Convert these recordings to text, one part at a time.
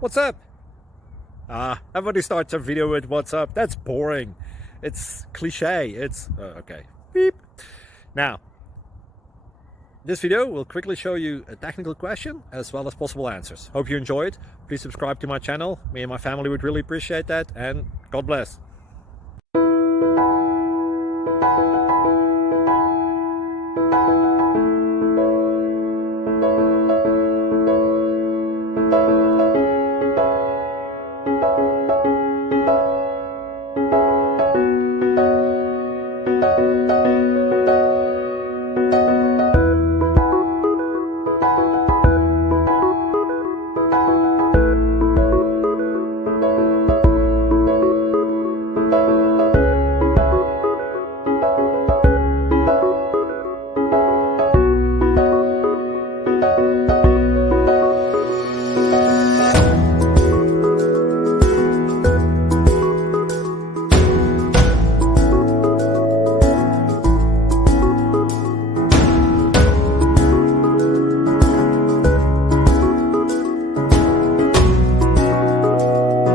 What's up? Everybody starts a video with what's up. That's boring. It's cliche. It's okay. Beep. Now, this video will quickly show you a technical question as well as possible answers. Hope you enjoyed. Please subscribe to my channel. Me and my family would really appreciate that, and God bless.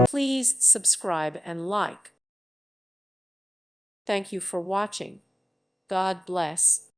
Please subscribe and like. Thank you for watching. God bless.